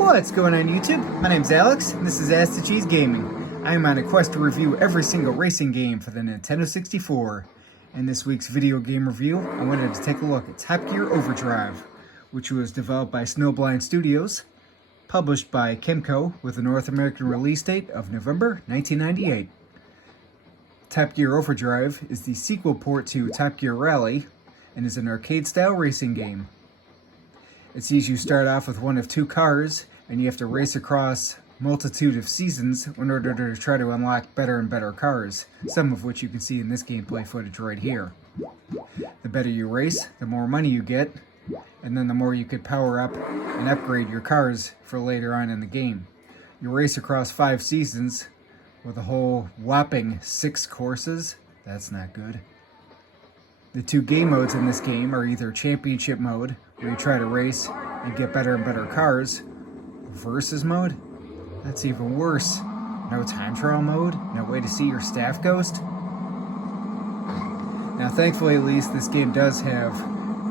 What's going on YouTube? My name's Alex, and this is Ask the Cheese Gaming. I am on a quest to review every single racing game for the Nintendo 64. In this week's video game review, I wanted to take a look at Top Gear Overdrive, which was developed by Snowblind Studios, published by Kemco with a North American release date of November 1998. Top Gear Overdrive is the sequel port to Top Gear Rally and is an arcade-style racing game. It sees you start off with one of two cars, and you have to race across a multitude of seasons in order to try to unlock better and better cars, some of which you can see in this gameplay footage right here. The better you race, the more money you get, and then the more you could power up and upgrade your cars for later on in the game. You race across 5 seasons with a whole whopping 6 courses. That's not good. The 2 game modes in this game are either Championship mode, where you try to race and get better and better cars, Versus mode? That's even worse. No time trial mode? No way to see your staff ghost? Now thankfully at least this game does have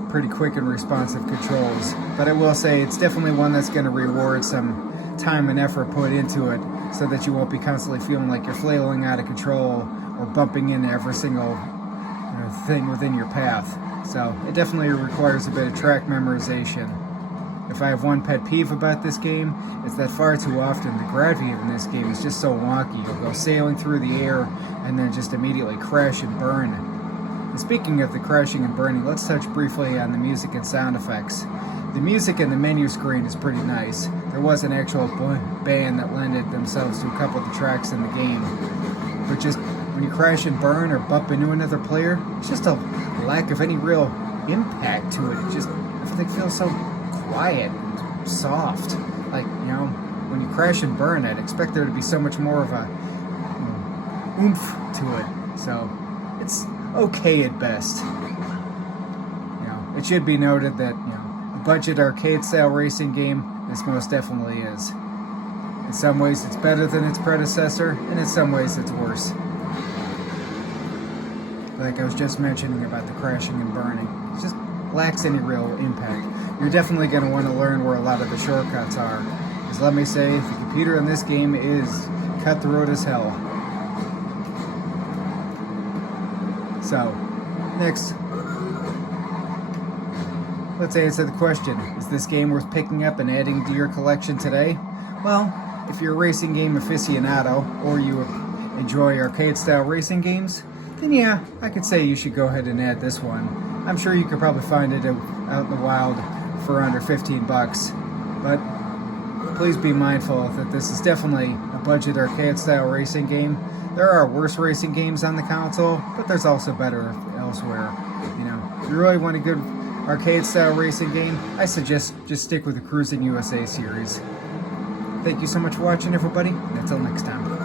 pretty quick and responsive controls, but I will say it's definitely one that's going to reward some time and effort put into it so that you won't be constantly feeling like you're flailing out of control or bumping into every single thing within your path. So it definitely requires a bit of track memorization. If I have one pet peeve about this game, it's that far too often the gravity in this game is just so wonky. You'll go sailing through the air and then just immediately crash and burn. And speaking of the crashing and burning, let's touch briefly on the music and sound effects. The music in the menu screen is pretty nice. There was an actual band that lended themselves to a couple of the tracks in the game. But just when you crash and burn or bump into another player, it's just a lack of any real impact to it. Everything feels so quiet and soft. Like, when you crash and burn, I'd expect there to be so much more of a oomph to it. So it's okay at best. It should be noted that a budget arcade-style racing game, this most definitely is. In some ways, it's better than its predecessor, and in some ways, it's worse. Like I was just mentioning about the crashing and burning, it just lacks any real impact. You're definitely going to want to learn where a lot of the shortcuts are, because let me say, the computer in this game is cutthroat as hell. So, next, let's answer the question, is this game worth picking up and adding to your collection today? Well, if you're a racing game aficionado, or you enjoy arcade-style racing games, then yeah, I could say you should go ahead and add this one. I'm sure you could probably find it out in the wild for under 15 bucks. But please be mindful that this is definitely a budget arcade-style racing game. There are worse racing games on the console, but there's also better elsewhere. If you really want a good arcade-style racing game, I suggest just stick with the Cruising USA series. Thank you so much for watching, everybody, and until next time.